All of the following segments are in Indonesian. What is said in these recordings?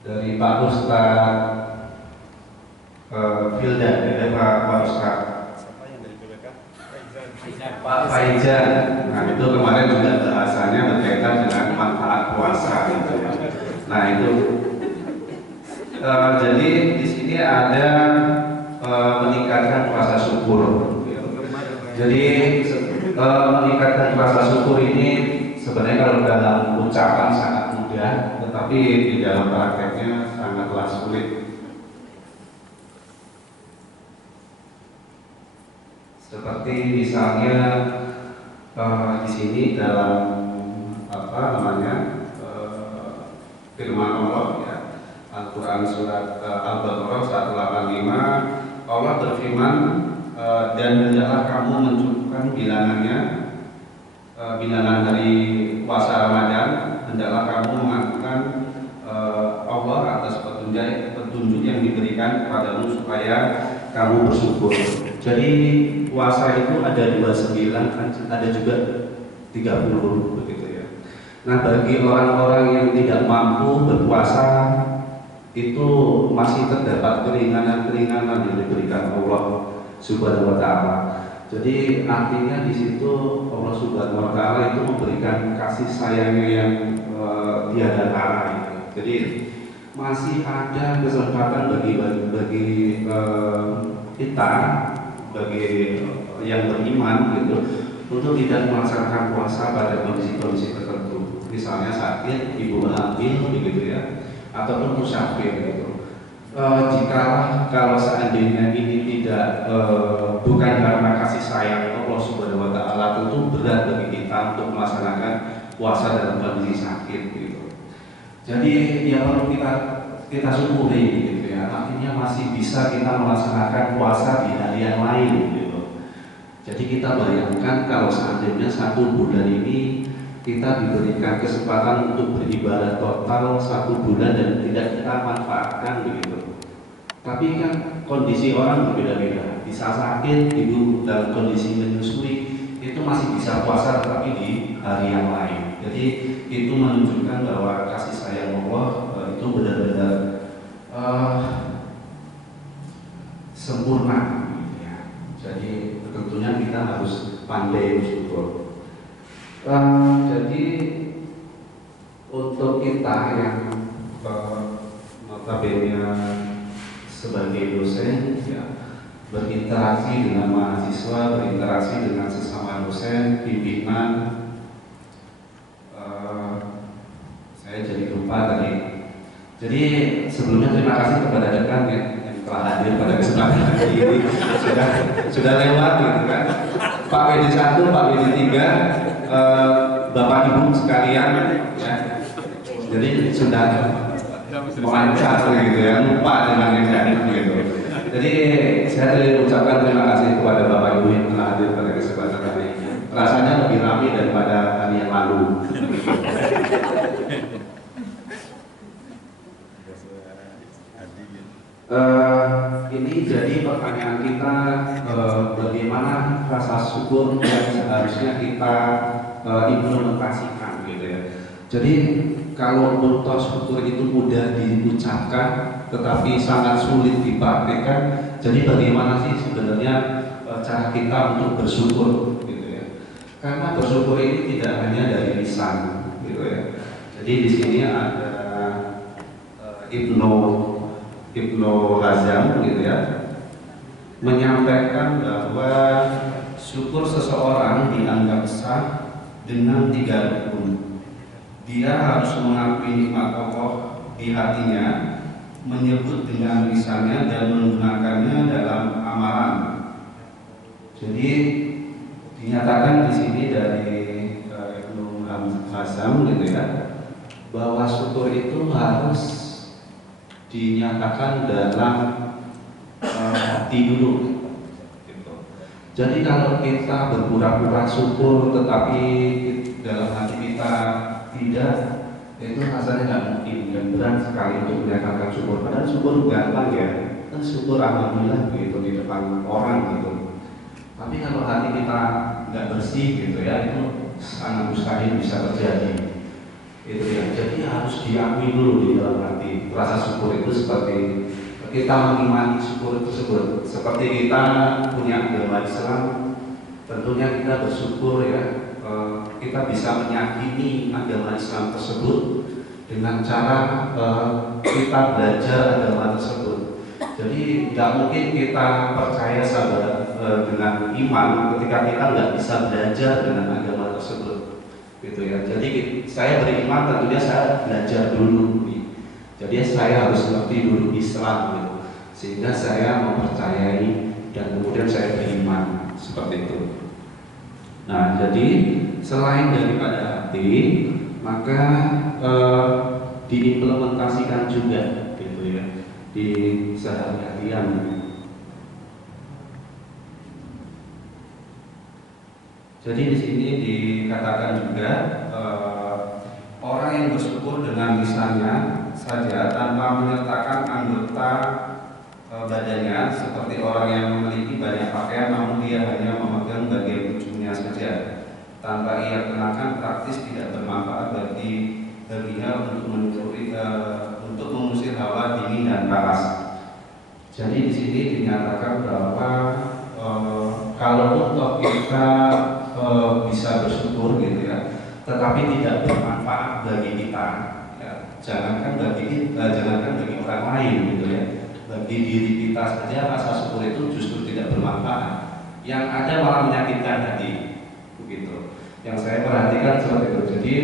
dari Pak Ustadz Filda, dari Pak Ustadz Pak Faizan. Nah itu kemarin juga bahasanya berkaitan dengan manfaat puasa. Gitu. Nah itu jadi di sini ada meningkatkan rasa syukur. Jadi meningkatkan rasa syukur ini sebenarnya kalau dalam ucapan sangat mudah, tetapi di dalam prakteknya sangatlah sulit. Seperti misalnya di sini dalam firman Allah ya, Al-Quran surat Al-Baqarah 185, Allah berfirman, dan hendaklah kamu mencukupkan bilangan hari puasa Ramadan, hendaklah kamu mengakukan Allah atas petunjuk yang diberikan kepadamu supaya kamu bersyukur. Jadi puasa itu ada 29, ada juga 30 begitu ya. Nah bagi orang-orang yang tidak mampu berpuasa itu masih terdapat keringanan-keringanan yang diberikan Allah Subhanahu wa Ta'ala. Jadi artinya di situ Allah Subhanahu wa Ta'ala itu memberikan kasih sayangnya yang tiada tara gitu. Jadi masih ada kesempatan bagi kita, bagi yang beriman gitu, untuk tidak melaksanakan puasa pada kondisi-kondisi tertentu. Misalnya sakit, ibu hamil begitu ya, ataupun musafir gitu. Kalau seandainya ini tidak bukan karena kasih sayang Allah Subhanahu wa Ta'ala, tentu berat bagi kita untuk melaksanakan puasa dalam kondisi sakit gitu. Jadi ya perlu kita syukuri gitu ya. Artinya masih bisa kita melaksanakan puasa di hari yang lain gitu. Jadi kita bayangkan kalau seandainya 1 bulan ini kita diberikan kesempatan untuk beribadah total 1 bulan dan tidak kita manfaatkan begitu. Tapi kan kondisi orang berbeda-beda. Bisa sakit, ibu dalam kondisi menyusui itu masih bisa puasa tetapi di hari yang lain. Jadi itu menunjukkan bahwa kasih sayang Allah itu benar-benar sempurna. Ya. Jadi tentunya kita harus pandai bersyukur. Jadi untuk kita yang notabene sebagai dosen ya, berinteraksi dengan mahasiswa, berinteraksi dengan sesama dosen, pimpinan, saya jadi lupa tadi. Jadi sebelumnya terima kasih kepada dekan ya, yang telah hadir pada kesempatan hari ini. Sudah lewat gitu kan. Pak WD 1, Pak WD 3, Bapak Ibu sekalian ya. Jadi sudah memancar gitu ya, lupa dengan yang datang gitu. Jadi saya ucapkan terima kasih kepada Bapak Ibu yang telah hadir pada kesempatan hari ini. Rasanya lebih ramai daripada hari yang lalu. Ini jadi pertanyaan kita, bagaimana rasa syukur yang seharusnya kita implementasikan gitu ya. Jadi kalau bentuk syukur itu mudah diucapkan tetapi sangat sulit dipraktikkan, jadi bagaimana sih sebenarnya cara kita untuk bersyukur gitu ya. Karena bersyukur ini tidak hanya dari lisan gitu ya. Jadi di sini ada Ibnu Hazm gitu ya, menyampaikan bahwa syukur seseorang dianggap sah dengan 3 rukun. Dia harus mengakui nikmat Allah di hatinya, menyebut dengan lisannya dan menggunakannya dalam amalan. Jadi dinyatakan di sini dari Ibnu Hazm gitu ya, bahwa syukur itu harus dinyatakan dalam hati dulu. Gitu. Jadi kalau kita berpura-pura syukur tetapi dalam hati kita tidak, itu rasanya nggak mungkin dan berat sekali untuk menyatakan syukur. Padahal syukur gampang ya, kan syukur alhamdulillah gitu di depan orang gitu. Tapi kalau hati kita nggak bersih gitu ya, itu sangat mustahil bisa terjadi. gitu ya. Jadi harus diakui dulu di dalam hati. Rasa syukur itu seperti kita mengimani syukur tersebut. Seperti kita punya agama Islam, tentunya kita bersyukur ya, kita bisa meyakini agama Islam tersebut dengan cara kita belajar agama tersebut. Jadi nggak mungkin kita percaya sahabat dengan iman ketika kita nggak bisa belajar dengan agama tersebut, gitu ya. Jadi saya beriman tentunya saya belajar dulu, jadi saya harus ngerti dulu Islam, gitu, sehingga saya mempercayai dan kemudian saya beriman seperti itu. Nah, jadi selain daripada hati, maka diimplementasikan juga, gitu ya, di sehari-harian. Jadi di sini dikatakan juga orang yang bersyukur dengan lisannya saja tanpa menyertakan anggota badannya, seperti orang yang memiliki banyak pakaian namun dia hanya memegang bagian ujungnya saja, tanpa ia kenakan praktis tidak bermanfaat baginya untuk mengusir hawa dingin dan panas. Jadi di sini dinyatakan bahwa kalau untuk kita bisa bersyukur, gitu ya, tetapi tidak bermanfaat bagi kita, ya, jangankan bagi orang lain, gitu ya, bagi diri kita saja rasa syukur itu justru tidak bermanfaat, yang ada malah menyakitkan hati, begitu. Yang saya perhatikan seperti itu. Jadi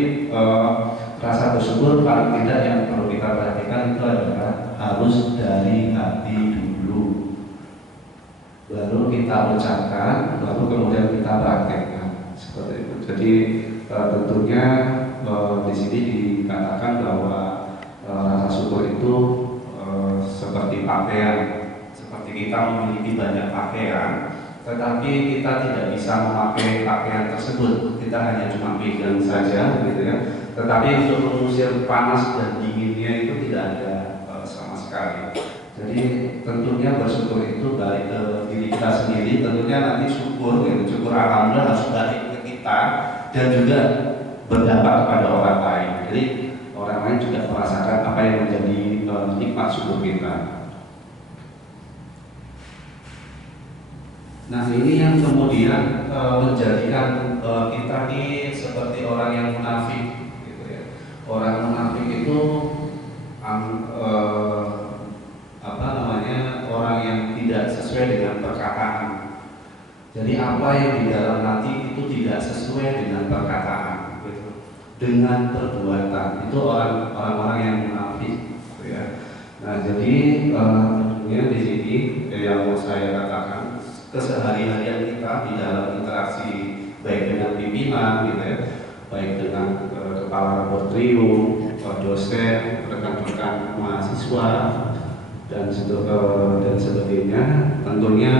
rasa bersyukur paling tidak yang perlu kita perhatikan itu adalah harus dari hati dulu, baru kita ucapkan, baru kemudian kita praktekkan, seperti itu. Jadi tentunya di sini dikatakan bahwa rasa syukur itu seperti pakaian, seperti kita memiliki banyak pakaian, tetapi kita tidak bisa memakai pakaian tersebut, kita hanya cuma pegang saja, gitu ya. Tetapi untuk mengusir panas dan dinginnya itu tidak ada sama sekali. Jadi tentunya bersyukur itu balik ke diri kita sendiri. Tentunya nanti syukur, gitu, syukur alhamdulillah harus balik ke kita dan juga berdampak kepada orang lain. Jadi orang lain juga merasakan apa yang menjadi nikmat syukur kita. Nah, ini yang kemudian menjadikan kita ini seperti orang yang munafik, gitu ya. Orang munafik itu orang yang tidak sesuai dengan perkataan. Jadi apa yang di dalam hati itu tidak sesuai dengan perkataan, gitu. Dengan perbuatan itu orang-orang yang munafik, gitu ya. Nah, jadi tentunya di sini yang mau saya katakan, keseharian kita di dalam interaksi baik dengan pimpinan, gitu ya, baik dengan kepala laboratorium, dosen, rekan-rekan mahasiswa dan sebagainya. Tentunya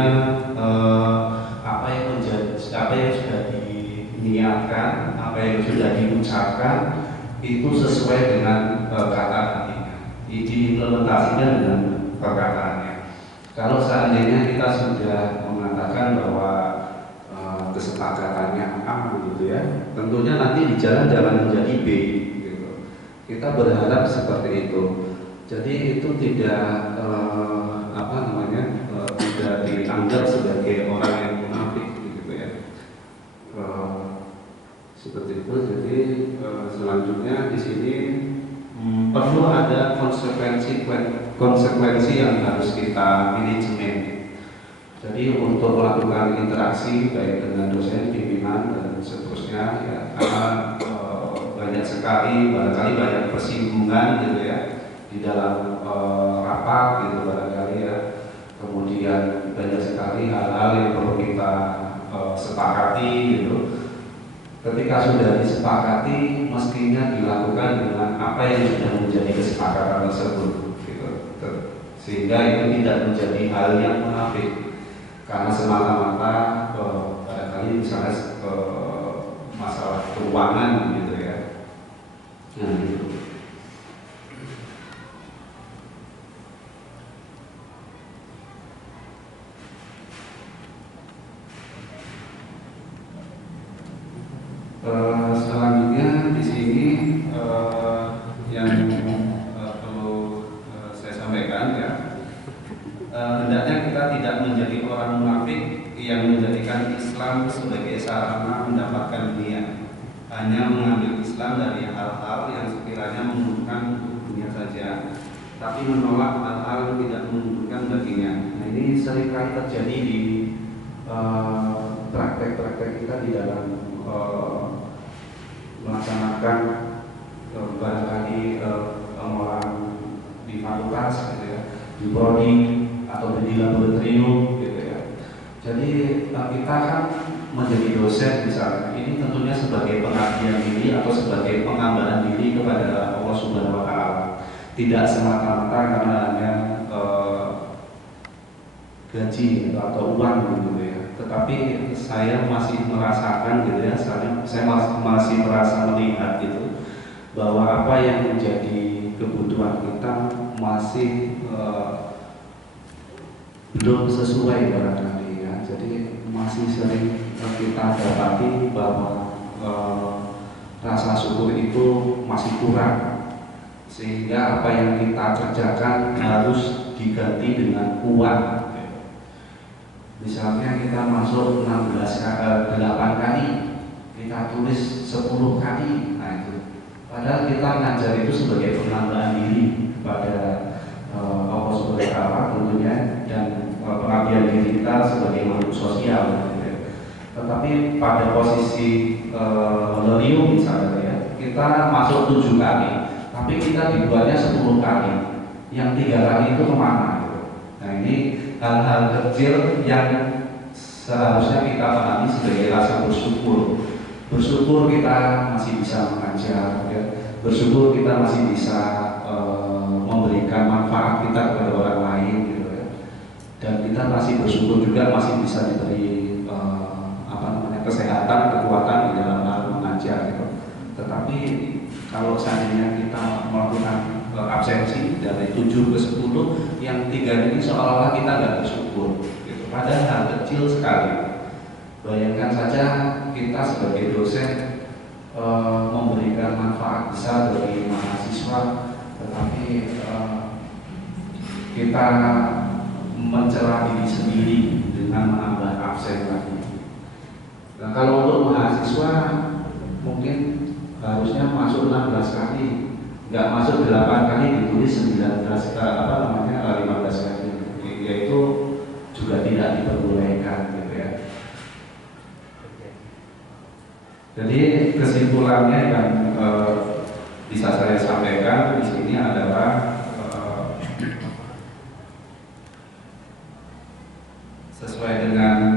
apa yang sudah diniatkan, apa yang sudah diucapkan itu sesuai dengan kata hatinya, diimplementasikan dengan perkataannya. Kalau seandainya kita sudah mengatakan bahwa kesepakatannya A, gitu ya, tentunya nanti di jalan menjadi B, gitu. Kita berharap seperti itu. Jadi itu tidak tidak dianggap sebagai orang yang munafik, gitu ya. Seperti itu. Jadi selanjutnya di sini perlu ada konsekuensi yang harus kita manajemen. Jadi untuk melakukan interaksi baik dengan dosen, pimpinan dan seterusnya, ya, karena banyak sekali, barangkali banyak persinggungan, gitu ya, di dalam rapat, gitu, barangkali ya. Kemudian banyak sekali hal-hal yang perlu kita sepakati, gitu. Ketika sudah disepakati, mestinya dilakukan dengan apa yang sudah menjadi kesepakatan tersebut, gitu. Sehingga itu tidak menjadi hal yang munafik, karena semata-mata barangkali misalnya masalah keuangan, gitu ya. Nah, gitu. Selanjutnya di sini sampaikan ya, hendaknya kita tidak menjadi orang munafik yang menjadikan Islam sebagai sarana mendapatkan dunia, hanya mengambil Islam dari hal-hal yang sekiranya menguntungkan untuk dunia saja, tapi menolak hal-hal yang tidak menguntungkan baginya. Nah, ini seringkali terjadi di praktek-praktek kita di dalam melaksanakan barangkali pengolahan di fakultas gitu ya, di prodi atau di laboratorium gitu ya. Jadi kita kan menjadi dosen misalnya, ini tentunya sebagai pengabdian diri atau sebagai pengambaran diri kepada Allah Subhanahu wa Ta'ala, tidak semata-mata karena hanya gaji atau uang gitu ya. Tetapi saya masih merasakan gitu ya, saya masih merasa melihat gitu bahwa apa yang menjadi kebutuhan kita masih belum sesuai barangkali ya. Jadi masih sering kita dapati bahwa rasa syukur itu masih kurang, sehingga apa yang kita kerjakan harus diganti dengan uang. Misalnya kita masuk 8 kali, kita tulis 10 kali, nah itu. Padahal kita ngajar itu sebagai penambahan diri kepada Allah Subhanahu wa Ta'ala tentunya, dan pengabdian diri kita sebagai makhluk sosial. Tetapi pada posisi honorarium misalnya ya, kita masuk 7 kali, tapi kita dibuatnya 10 kali, yang 3 kali itu kemana? Gitu. Nah, ini hal-hal kecil yang seharusnya kita pahami sebagai rasa bersyukur. Bersyukur kita masih bisa mengajar, ya. Bersyukur kita masih bisa memberikan manfaat kita kepada orang lain, gitu ya. Dan kita masih bersyukur juga masih bisa diberi kesehatan, kekuatan di dalam hal mengajar, gitu. Tetapi kalau seandainya kita melakukan absensi dari 7 ke 10, yang 3 ini seolah-olah kita nggak bersyukur, gitu. Padahal hal kecil sekali. Bayangkan saja kita sebagai dosen memberikan manfaat besar bagi mahasiswa, tetapi kita mencela diri sendiri dengan menambah absen lagi. Nah, kalau untuk mahasiswa mungkin harusnya masuk 16 kali, nggak masuk 8 kali ditulis 15 kali, yaitu juga tidak diperbolehkan gitu ya. Jadi kesimpulannya yang bisa saya sampaikan di sini adalah sesuai dengan